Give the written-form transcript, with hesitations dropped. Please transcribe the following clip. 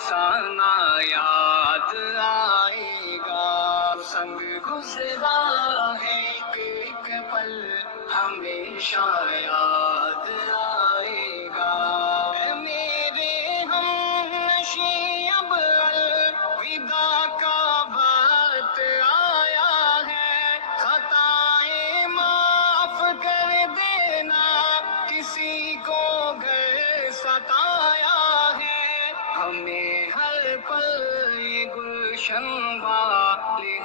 افسانہ یاد آئے گا، سنگ گزرا ہے ایک ایک پل ہمیشہ یاد آئے گا۔ اے میرے ہم نشیں اب الوداع کا وقت آیا ہے، خطائیں معاف کر دینا کسی کو گر ستایا ہے، ہمیں ہر پل یہ گلشن والی